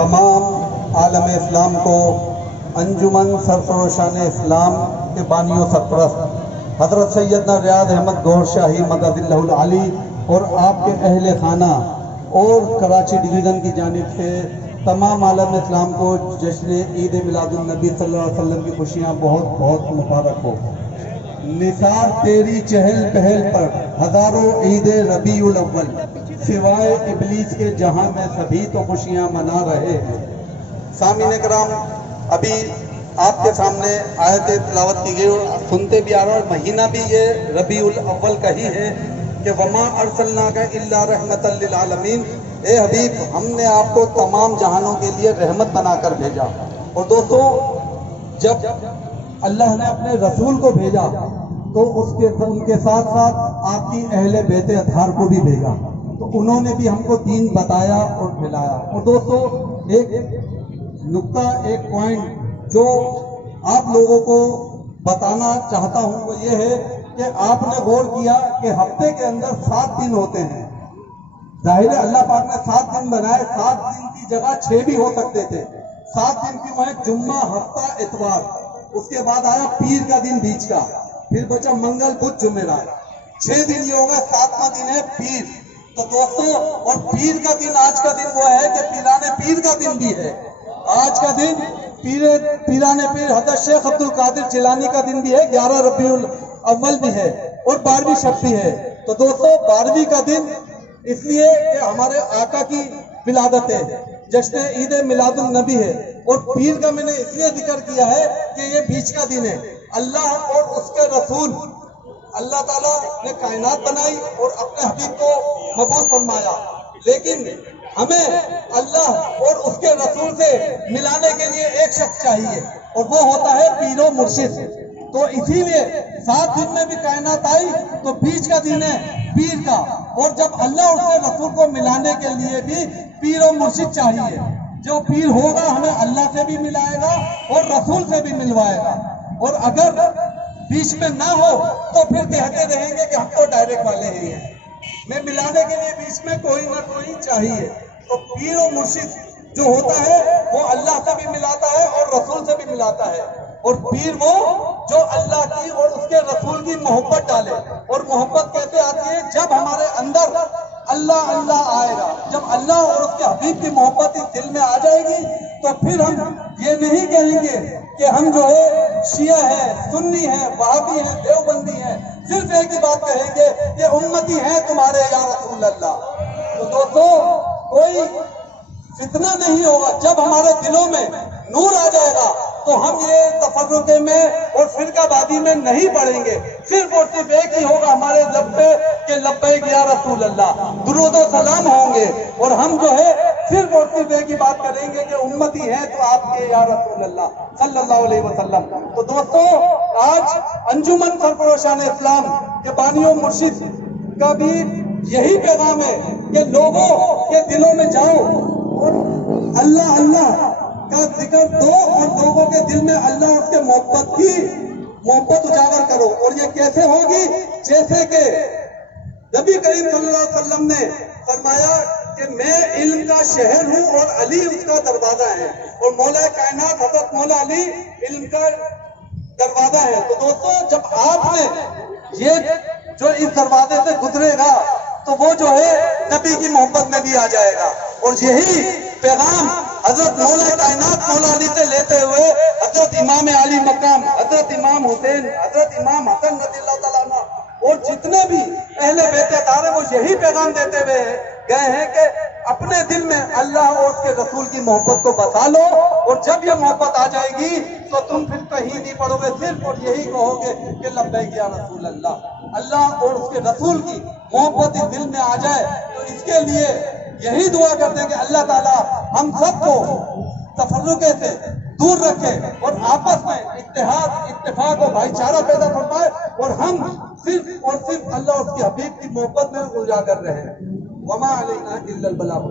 तमाम आलम इस्लाम को अंजुमन सरफरोशान इस्लाम के बानियों सरपरस्त हज़रत सैयदना रियाज अहमद गौहर शाही मददिल्लाहुल आली और आपके अहले खाना और कराची डिवीज़न की जानिब से तमाम आलम इस्लाम को जश्न ईद मिलादुन नबी सल्लल्लाहु अलैहि वसल्लम की खुशियाँ बहुत बहुत मुबारक हो। निसार तेरी चहल पहल पर हज़ारों ईद रबीउल अव्वल, सिवाय इबलीस के जहां में सभी तो खुशियां मना रहे हैं। सामीन कराम, अभी आपके सामने आयत तिलावत की गई और सुनते भी आ रहा, और महीना भी ये रबीउल अव्वल का ही है कि वमा अरसलनाका इल्ला रहमतल लिल आलमीन। ए हबीब, हमने आपको तमाम जहानों के लिए रहमत बनाकर भेजा। और दोस्तों, जब अल्लाह ने अपने रसूल को भेजा तो उनके साथ साथ आपकी अहले बेते अतहार को भी भेजा, तो उन्होंने भी हमको दीन बताया और खिलाया। और दोस्तों, एक नुक्ता, एक पॉइंट जो आप लोगों को बताना चाहता हूं वो ये है कि आपने गौर किया कि हफ्ते के अंदर 7 दिन होते हैं। जाहिर है अल्लाह पाक ने 7 दिन बनाए, 7 दिन की जगह 6 भी हो सकते थे। 7 दिन क्यों है? जुम्मा, हफ्ता, इतवार, उसके बाद आया पीर का दिन बीच का, फिर बचा मंगल, बुध, जुमेरात, 6 दिन ये होगा। 7वां दिन है पीर। तो दोस्तों, और पीर का दिन, आज का दिन वो है कि पीराने पीर का दिन भी है। आज का दिन पीराने पीर हज़रत शेख अब्दुल कादिर जिलानी का दिन भी है, 11 रबीउल अव्वल भी है और 12वीं शब भी है। तो दोस्तों, 12वीं का दिन इसलिए कि हमारे आका की विलादत है, जश्न ईद मिलादुन नबी है। और पीर का मैंने इसलिए जिक्र किया है कि ये बीच का दिन है। अल्लाह और उसके रसूल, अल्लाह ताला ने कायनात बनाई और अपने हबीब को मबूस फरमाया, लेकिन हमें अल्लाह और उसके रसूल से मिलाने के लिए एक शख्स चाहिए और वो होता है पीरो मुर्शिद। तो इसीलिए 7 दिन में भी कायनात आई तो बीच का दिन है पीर का। और जब अल्लाह और उसके रसूल को मिलाने के लिए भी पीरो मुर्शिद चाहिए। जो पीर होगा हमें अल्लाह से भी मिलाएगा और रसूल से भी मिलवाएगा। और अगर बीच में ना हो तो फिर कहते रहेंगे कि हम तो डायरेक्ट वाले ही हैं। मैं मिलाने के लिए बीच में कोई ना कोई चाहिए। तो पीर और मुर्शिद जो होता है वो अल्लाह से भी मिलाता है और रसूल से भी मिलाता है। और पीर वो जो अल्लाह की और उसके रसूल की मोहब्बत डाले। और मोहब्बत कैसे आती है? जब हमारे अंदर अल्लाह अल्लाह आएगा, जब अल्लाह और उसके हबीब की मोहब्बत इस दिल में आ जाएगी तो फिर हम ये नहीं कहेंगे कि हम जो है शिया है, सुन्नी है, वहाबी है, देवबंदी है। सिर्फ एक ही बात कहेंगे कि उम्मती है तुम्हारे या रसूल अल्लाह। तो दोस्तों, कोई फितना नहीं होगा। जब हमारे दिलों में नूर आ जाएगा तो हम ये तफर्रुके में और फिरकाबादी में नहीं पड़ेंगे। सिर्फ और सिर्फ एक ही होगा हमारे लब पे कि लब्बैक या रसूल अल्लाह, दुरूद और सलाम होंगे। और हम जो है सिर्फ और सिर्फ एक ही बात करेंगे कि उम्मती है तो आपके या रसूल अल्लाह सल्लल्लाहु अलैहि वसल्लम। तो दोस्तों, आज अंजुमन सरफरोशान इस्लाम के बानियों मुर्शिद का भी यही पैगाम है कि लोगों के दिलों में जाओ और अल्लाह अल्लाह का जिक्र दो और लोगों के दिल में अल्लाह उसके मोहब्बत उजागर करो। और ये कैसे होगी? जैसे कि नबी करीम सल्लल्लाहु अलैहि वसल्लम ने फरमाया कि मैं इल्म का शहर हूँ और अली उसका दरवाजा है। और मौला कायनात हज़रत मौला अली इल्म का दरवाजा है। तो दोस्तों, जब आपने ये जो इस दरवाजे से गुजरेगा तो वो जो है नबी की मोहब्बत में भी आ जाएगा। और यही पैगाम हजरत मौला कायनात मौला अली से लेते हुए हजरत इमाम आली मकाम, हजरत इमाम हुसैन, हजरत इमाम हसन रज़ियल्लाहु तआला अन्हु और जितने भी अहले बैत तारे वो यही पैगाम देते हुए गए हैं कि अपने दिल में अल्लाह और उसके रसूल की मोहब्बत को बसा लो। और जब ये मोहब्बत आ जाएगी तो तुम फिर कहीं नहीं पढ़ोगे, सिर्फ और यही कहोगे कि लब्बैक या रसूल अल्लाह। अल्लाह और उसके रसूल की मोहब्बत इस दिल में आ जाए तो इसके लिए यही दुआ करते हैं कि अल्लाह ताला हम सबको तफर्रुके से दूर रखे और आपस में इत्तेहाद, इत्तेफाक और भाईचारा पैदा फरमाए और हम सिर्फ और सिर्फ अल्लाह और उसके हबीब की मोहब्बत में उजागर रहे। वमा अलैना इल्लल बलाग।